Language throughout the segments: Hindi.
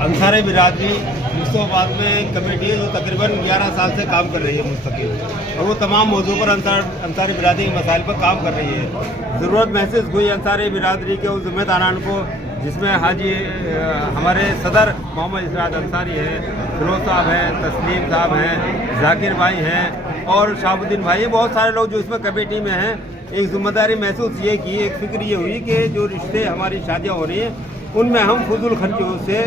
अंसारी बिरादरी मुस्तफाबाद में कमेटी है जो तकरीबन 11 साल से काम कर रही है मुस्तकिल, और वो तमाम मौजू पर अंसारी बिरादरी के मसाइल पर काम कर रही है। ज़रूरत महसूस हुई अंसारी बिरादरी के उस ज़िम्मेदारान को, जिसमें हाजी हमारे सदर मोहम्मद इशरात अंसारी हैं, फिरोज साहब हैं, तस्लीम साहब हैं, जाकिर भाई हैं और शाहबुद्दीन भाई हैं, बहुत सारे लोग जो इसमें कमेटी में हैं। एक जिम्मेदारी महसूस ये की, एक फिक्र ये हुई कि जो रिश्ते हमारी शादियाँ हो रही हैं उनमें हम फजूल खर्चों से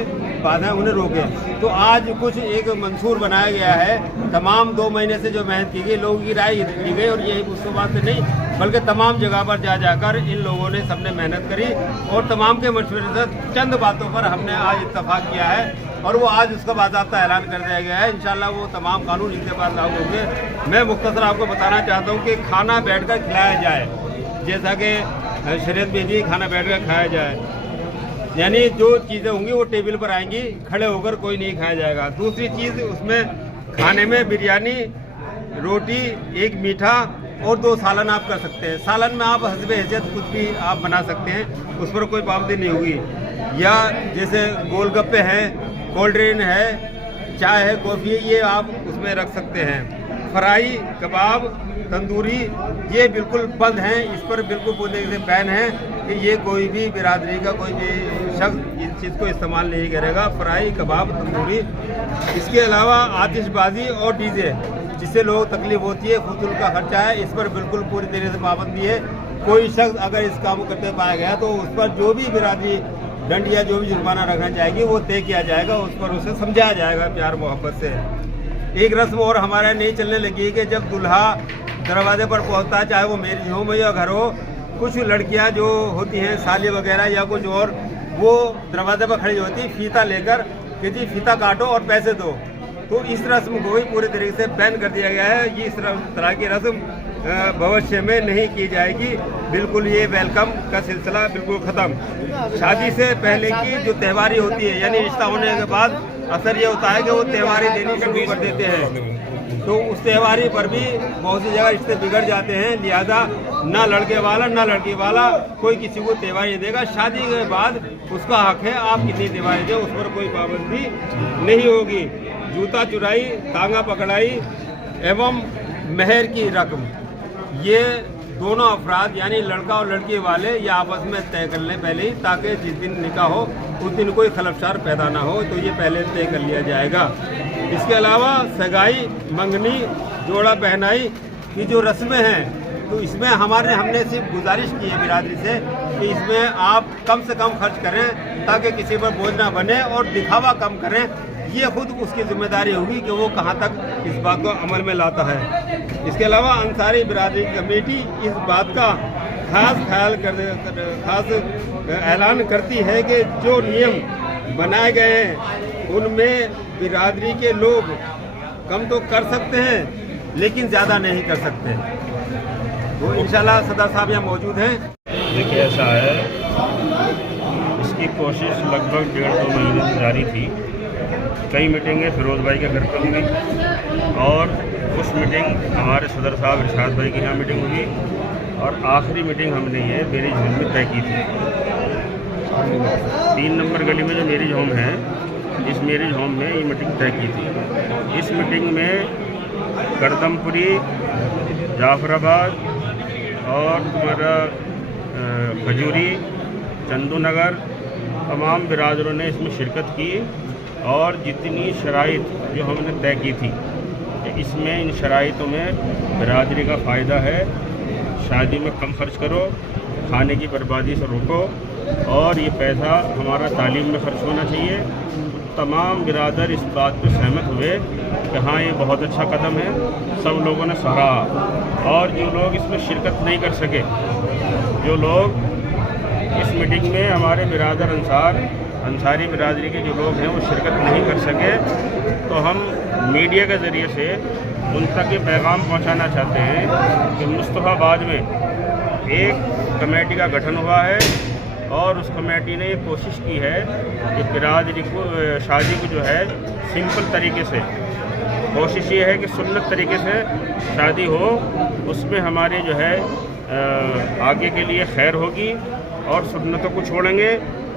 बाधा उन्हें रोकें। तो आज कुछ एक मंसूर बनाया गया है। तमाम 2 महीने से जो मेहनत की गई, लोगों की राय ली गई, और यही मुस्तफाबाद से नहीं बल्कि तमाम जगह पर जा जाकर इन लोगों ने सबने मेहनत करी और तमाम के मशवरे से चंद बातों पर हमने आज इत्तफाक किया है और वो आज उसका बाज़ाब्ता ऐलान कर दिया गया है। इंशाल्लाह वो तमाम कानून इनके पास लागू होंगे। मैं मुख्तसर आपको बताना चाहता हूँ कि खाना बैठकर खिलाया जाए, जैसा कि शरीयत में भी खाना बैठकर खाया जाए, यानी जो चीज़ें होंगी वो टेबल पर आएंगी, खड़े होकर कोई नहीं खाया जाएगा। दूसरी चीज़, उसमें खाने में बिरयानी, रोटी, एक मीठा और 2 सालन आप कर सकते हैं। सालन में आप हस्बे हैसियत कुछ भी आप बना सकते हैं, उस पर कोई पाबंदी नहीं होगी। या जैसे गोलगप्पे हैं, कोल्ड ड्रिंक है, चाय है, कॉफ़ी है, ये आप उसमें रख सकते हैं। फ्राई, कबाब, तंदूरी ये बिल्कुल बंद हैं, इस पर बिल्कुल पूरी तरीके से बैन है कि ये कोई भी बिरादरी का कोई भी शख्स इस चीज़ को इस्तेमाल नहीं करेगा। फ्राई, कबाब, तंदूरी। इसके अलावा आतिशबाजी और डीजे, जिससे लोग तकलीफ होती है, फजूल का खर्चा है, इस पर बिल्कुल पूरी तरीके से पाबंदी है। कोई शख्स अगर इस काम को करते पाया गया तो उस पर जो भी बिरादरी दंड या जो भी जुर्माना रखना चाहेगी वो तय किया जाएगा, उस पर उसे समझाया जाएगा प्यार मोहब्बत से। एक रस्म और हमारे नहीं चलने लगी कि जब दुल्हा दरवाजे पर पहुंचता है, चाहे वो मैरिज होम हो या घर हो, कुछ लड़कियां जो होती हैं साली वगैरह या कुछ और, वो दरवाजे पर खड़ी होती फीता लेकर कि जी फीता काटो और पैसे दो। तो इस रस्म को भी पूरे तरीके से बैन कर दिया गया है। ये इस तरह की रस्म भविष्य में नहीं की जाएगी। बिल्कुल ये वेलकम का सिलसिला बिल्कुल ख़त्म। शादी से पहले की जो त्योहारी होती है, यानी रिश्ता होने के बाद असर ये होता है कि वो त्योहारी देनी शुरू कर देते हैं, तो उस त्योहारी पर भी बहुत सी जगह रिश्ते बिगड़ जाते हैं। लिहाजा ना लड़के वाला ना लड़की वाला कोई किसी को त्योहारी देगा। शादी के बाद उसका हक है, आप कितनी त्योहारी दें, उस पर कोई पाबंदी नहीं होगी। जूता चुराई, तांगा पकड़ाई एवं मेहर की रकम, ये दोनों अफराद यानी लड़का और लड़की वाले ये आपस में तय कर लें पहले ही, ताकि जिस दिन निकाह हो उस दिन कोई खलफशार पैदा ना हो, तो ये पहले तय कर लिया जाएगा। इसके अलावा सगाई, मंगनी, जोड़ा पहनाई की जो रस्में हैं, तो इसमें हमने सिर्फ गुजारिश की है बिरादरी से कि इसमें आप कम से कम खर्च करें ताकि किसी पर बोझ ना बने, और दिखावा कम करें। ये खुद उसकी जिम्मेदारी होगी कि वो कहाँ तक इस बात को अमल में लाता है। इसके अलावा अंसारी बिरादरी कमेटी इस बात का खास ऐलान करती है कि जो नियम बनाए गए हैं उनमें बिरादरी के लोग कम तो कर सकते हैं लेकिन ज़्यादा नहीं कर सकते। तो इंशाल्लाह सदर साहब यहाँ मौजूद हैं। देखिए, ऐसा है, इसकी कोशिश लगभग 1.5-2 महीने से जारी थी। कई मीटिंगें फिरोज़ भाई के घर पर हुई और कुछ मीटिंग हमारे सदर साहब इरशाद भाई के यहाँ मीटिंग हुई, और आखिरी मीटिंग हमने ये मैरिज होम में तय की थी। 3 नंबर गली में जो मैरिज होम है, इस मैरिज होम में ये मीटिंग तय की थी। इस मीटिंग में करदमपुरी, जाफराबाद और तुम्हारा खजूरी, चंदू नगर, तमाम बिरादरों ने इसमें शिरकत की, और जितनी शराइत जो हमने तय की थी, इसमें इन शराइतों में बिरादरी का फ़ायदा है। शादी में कम खर्च करो, खाने की बर्बादी से रोको, और ये पैसा हमारा तालीम में खर्च होना चाहिए। तमाम बिरादर इस बात पर सहमत हुए कि हाँ, ये बहुत अच्छा कदम है। सब लोगों ने सराहा, और जो लोग इसमें शिरकत नहीं कर सके, जो लोग इस मीटिंग में हमारे बिरादर अंसारी बिरादरी के जो लोग हैं वो शिरकत नहीं कर सके, तो हम मीडिया के ज़रिए से उन तक ये पैगाम पहुंचाना चाहते हैं कि मुस्तफाबाद में एक कमेटी का गठन हुआ है, और उस कमेटी ने ये कोशिश की है कि बिरादरी को शादी को जो है सिंपल तरीके से, कोशिश ये है कि सुन्नत तरीके से शादी हो, उसमें हमारे जो है आगे के लिए खैर होगी, और सुन्नतों को छोड़ेंगे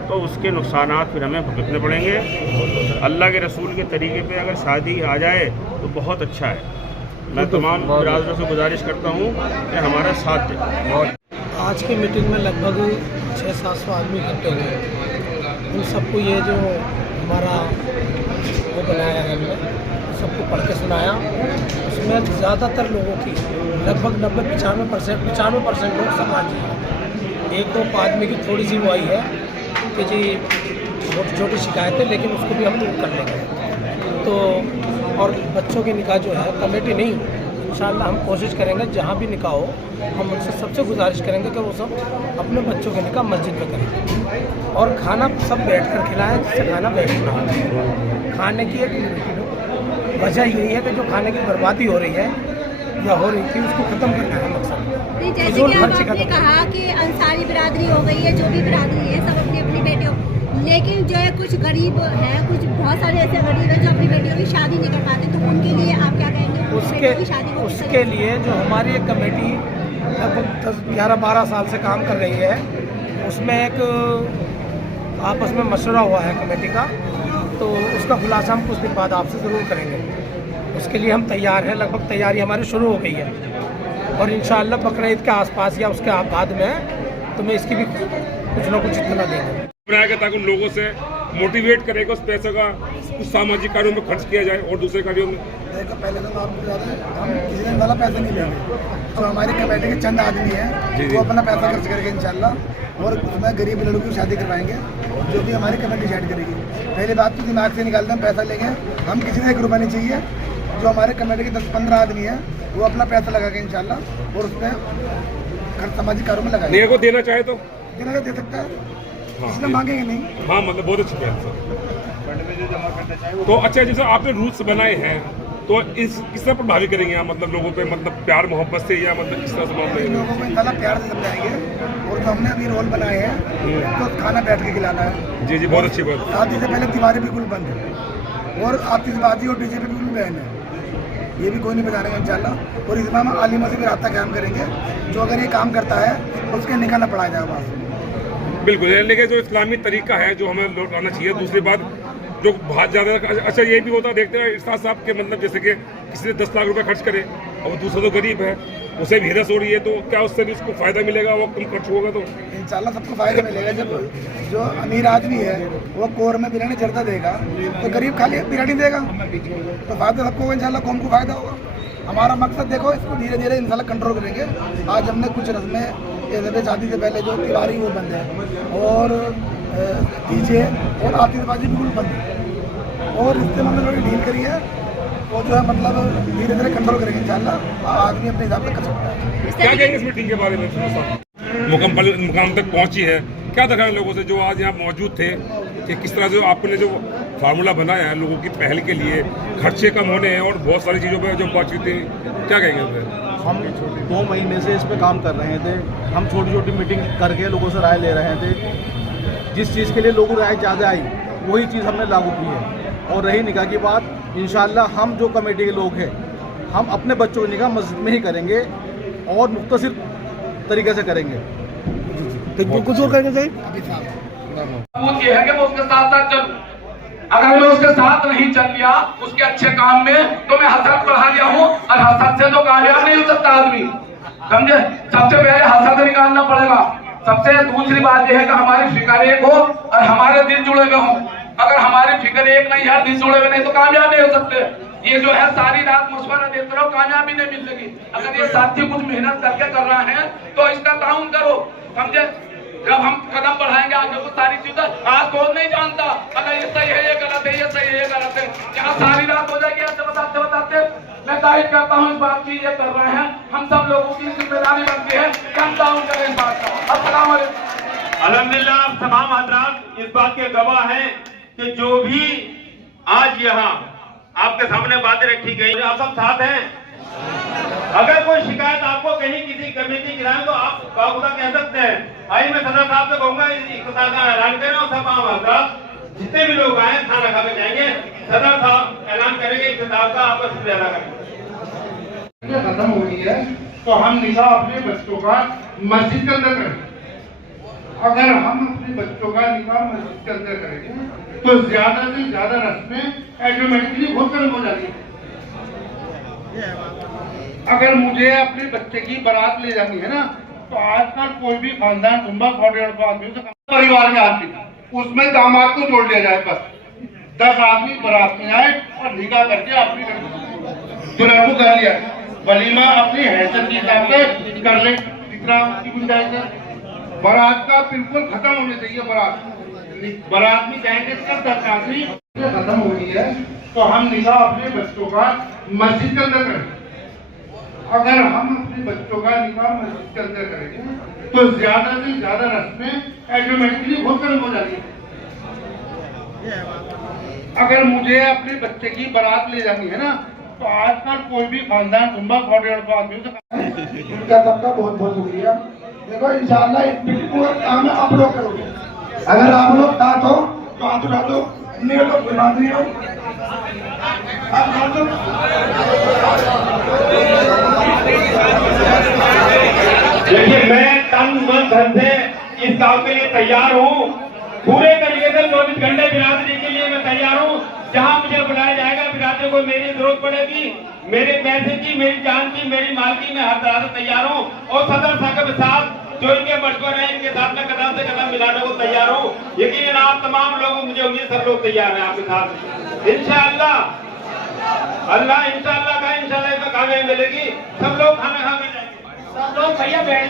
तो उसके नुकसानात फिर हमें भुगतने पड़ेंगे। अल्लाह के रसूल के तरीके पे अगर शादी आ जाए तो बहुत अच्छा है। मैं तमाम बिरादरों से गुजारिश करता हूँ कि हमारा साथ दें। आज की मीटिंग में लगभग 600-700 आदमी इकट्ठे हुए। उन सबको ये जो हमारा वो बनाया है हमने सबको पढ़ के सुनाया। उसमें ज़्यादातर लोगों की लगभग 95% लोग समाजी हैं। एक दो आदमी की थोड़ी सी वो आई है कि जी छोटी छोटी शिकायतें, लेकिन उसको भी हम दूर कर लेंगे। तो और बच्चों के निकाह जो है कमेटी नहीं, इंशाअल्लाह हम कोशिश करेंगे जहाँ भी निकाह हो हम उनसे सबसे गुजारिश करेंगे कि वो सब अपने बच्चों के निकाह मस्जिद में करें और खाना सब बैठ कर खिलाएँ, जिससे खाना बैठना हो। खाने की एक वजह यही है कि जो खाने की बर्बादी हो रही है या हो रही थी उसको ख़त्म करना है मकसद। जैसे कि आपने कहा कि अंसारी बिरादरी हो गई है, जो भी बिरादरी है सब अपनी अपनी बेटियों, लेकिन जो है कुछ गरीब हैं, कुछ बहुत सारे ऐसे गरीब हैं जो अपनी बेटियों की शादी नहीं कर पाते, तो उनके लिए आप क्या कहेंगे? उसके लिए जो हमारी एक कमेटी लगभग 11-12 साल से काम कर रही है, उसमें एक आपस में मशवरा हुआ है कमेटी का, तो उसका खुलासा हम कुछ दिन बाद आपसे ज़रूर करेंगे। उसके लिए हम तैयार हैं, लगभग तैयारी हमारी शुरू हो गई है और इंशाअल्लाह बकरा ईद के आसपास या उसके बाद में तो मैं इसकी भी कुछ ना कुछ इतना देंगे बनाया ताकि उन लोगों से मोटिवेट करेगा उस पैसे का कुछ सामाजिक कार्यों में खर्च किया जाए और दूसरे कार्यों में। देखो पहले तो आपको बता दें हम किसी ने वाला पैसा नहीं लेंगे, तो हमारी कमेटी के चंद आदमी हैं वो अपना पैसा खर्च करेंगे इंशाल्लाह और उसमें गरीब लड़कों की शादी करवाएंगे जो भी हमारी कमेटी सेट करेगी। पहली बात तो दिमाग से निकालते हैं पैसा लेंगे, हम किसी ने 1 रुपया नहीं चाहिए। जो हमारे कमेटी के 10-15 आदमी हैं वो अपना पैसा लगा के इंशाल्लाह और उसमें सामाजिक कार्यों में लगाएंगे। को देना चाहे तो देना दे सकता है, इसलिए मांगेंगे नहीं। हाँ मतलब बहुत अच्छी पहल सर। तो अच्छा जैसे आपने रूल्स बनाए हैं तो किस तरह प्रभावित करेंगे आप, मतलब लोगों पे मतलब प्यार मोहब्बत से या मतलब किस तरह से लोगों को इंशाल्लाह प्यार से समझाएंगे और जो हमने अभी रोल बनाए हैं तो खाना बैठ के खिलाना है। जी बहुत अच्छी बात। शादी से पहले दीवारें बिल्कुल बंद है और आतिशबाजी और डीजे पे बिल्कुल बैन है, ये भी कोई नहीं बजाएंगे इंशाल्लाह। और इसमें हम आलिमों से भी रास्ता कायम करेंगे, जो अगर ये काम करता है उसके निकाह न पढ़ाया जाएगा। बिल्कुल, लेकिन जो इस्लामी तरीका है जो हमें लौटाना चाहिए। दूसरी बात जो बहुत ज़्यादा अच्छा ये भी होता है, देखते हैं इरशाद साहब के मतलब जैसे कि किसी ने 10 लाख रुपए खर्च करे और दूसरा तो गरीब है, उसे भी हिरस हो रही है, तो क्या उससे भी उसको फ़ायदा मिलेगा, वो कम खर्च होगा? तो इंशाल्लाह सबको फ़ायदा मिलेगा। जब जो अमीर आदमी है वो कोर में बिरयानी चढ़ता देगा तो गरीब खाली बिरयानी देगा, तो फायदा सबको इंशाल्लाह, कौम को फ़ायदा होगा। हमारा मकसद देखो, इसको धीरे धीरे इंशाल्लाह कंट्रोल करेंगे। आज हमने कुछ रस्में शादी से पहले जो तिवारी वो बंद है और डीजे और आतिशबाजी बिल्कुल बंद है और इससे हमने थोड़ी डील करी है, वो जो है मतलब धीरे धीरे कंट्रोल करेंगे इंशाल्लाह। आदमी अपने हिसाब से कर सकता है। क्या कहेंगे इस मीटिंग के बारे में? मुकम्मल मुकाम तक पहुंची है, क्या दिखाएं लोगों से जो आज यहाँ मौजूद थे कि किस तरह से आपने जो फार्मूला बनाया है लोगों की पहल के लिए, खर्चे कम होने हैं और बहुत सारी चीज़ों पर जो बातचीत थी, क्या कहेंगे? हम 2 महीने से इस पे काम कर रहे थे। हम छोटी छोटी मीटिंग करके लोगों से राय ले रहे थे। जिस चीज़ के लिए लोगों को राय ज़्यादा आई वही चीज़ हमने लागू की है। और रही निकाह की बात, इंशाल्लाह हम जो कमेटी के लोग हैं हम अपने बच्चों की निकाह मस्जिद में ही करेंगे और मुख्तसर तरीके से करेंगे। कुछ और करना चाहिए ये है कि मैं उसके साथ साथ चलूं। अगर मैं उसके साथ नहीं चल लिया उसके अच्छे काम में तो मैं हसरत बढ़ा लिया हूँ और हसरत से तो कामयाब नहीं हो सकता आदमी, समझे? सबसे पहले हसरत निकालना पड़ेगा। सबसे दूसरी बात यह है कि हमारी फिक्र एक हो और हमारे दिल जुड़े हुए हों। अगर हमारी फिक्र एक नहीं है, दिल जुड़े हुए नहीं, तो कामयाब नहीं हो सकते। ये जो है सारी रात मशवरा देते रहो, कामयाबी नहीं मिलेगी। अगर ये साथी कुछ मेहनत करके कर रहे हैं तो इसका ताउन करो, समझे? जब हम कदम बढ़ाएंगे आगे वो सारी चीजें आज कौन नहीं जानता, अगर ये सही है, ये गलत है, ये सही है, ये गलत है, यहाँ सारी रात हो जाएगी ऐसे बताते बताते। मैं तारीफ करता हूँ इस बात की, ये कर रहे हैं, हम सब लोगों की जिम्मेदारी बनती है कि हम ताउन करें इस बात का। अस्सलाम वालेकुम। अल्हम्दुलिल्लाह, आप तमाम हज़रात इस बात के गवाह हैं कि जो भी आज यहाँ आपके सामने बातें रखी गई, आप सब साथ हैं। अगर कोई शिकायत आपको कहीं किसी कमेटी गिराए तो आप बाखुदा कह सकते हैं। आइए मैं सदर साहब से कहूंगा इफ्तिताह का ऐलान करें और सब आम हज़रात जितने भी लोग आए खाना खा के जाएंगे। सदर साहब ऐलान करेंगे इफ्तिताह का, आपका शुक्रिया अदा करेंगे। खत्म हो गई है तो हम निकाह अपने बच्चों का मस्जिद के अंदर करें अगर हम अपने बच्चों का निकाह मस्जिद के अंदर करेंगे तो ज्यादा से ज्यादा रस्में ऑटोमेटिकली बहुत कम हो जाती है। अगर मुझे अपने बच्चे की बारात ले जानी है ना, तो आजकल कोई भी खानदान 100-150 आदमी से परिवार में आती है, उसमें दामाद को जोड़ लिया जाए, बस 10 आदमी बारात में आए और निकाह करके अपनी दुल्हन को कर लिया, वलीमा अपनी हैसियत के हिसाब से कर ले, जितना की गुंजाइश है। बारात का बिल्कुल खत्म होने चाहिए। बारात में जाएंगे सब 10 आदमी खत्म हो गई है, तो हम निकाह अपने बच्चों का मस्जिद के अंदर करें। अगर हम अपने बच्चों का निकाह मस्जिद के अंदर करेंगे तो ज्यादा से ज्यादा रस्में ऑटोमेटिकली बहुत कम हो जाती है। अगर मुझे अपने बच्चे की बारात ले जानी है ना, तो आजकल कोई भी खानदान 100-150 आदमी से उनका सबका बहुत बहुत शुक्रिया। देखो इंशाल्लाह इस मीटिंग पूरा काम आप लोग करोगे। अगर आप लोग साथ हो तो हाथ उठा दो, नहीं हो तो कोई बात नहीं हो। देखिए, मैं तन मन धन से इस काम के लिए तैयार हूँ। पूरे तरीके से 24 घंटे बिरादरी के लिए मैं तैयार हूँ। जहाँ मुझे बुलाया जाएगा, बिरादरी को मेरी जरूरत पड़ेगी, मेरे पैसे की, मेरी जान की, मेरी माल की, मैं हर तरह से तैयार हूँ। और सदर साहब के साथ जो इनके मशवरे हैं, इनके साथ में कदम से कदम मिलाने को तैयार हूँ। यकीनन आप तमाम लोग, मुझे उम्मीद सब लोग तैयार हैं आपके साथ। इंशाअल्लाह अल्लाह इंशाअल्लाह इसमें कामयाबी मिलेगी। सब लोग खाना खा के जाएंगे, सब लोग भैया बैठ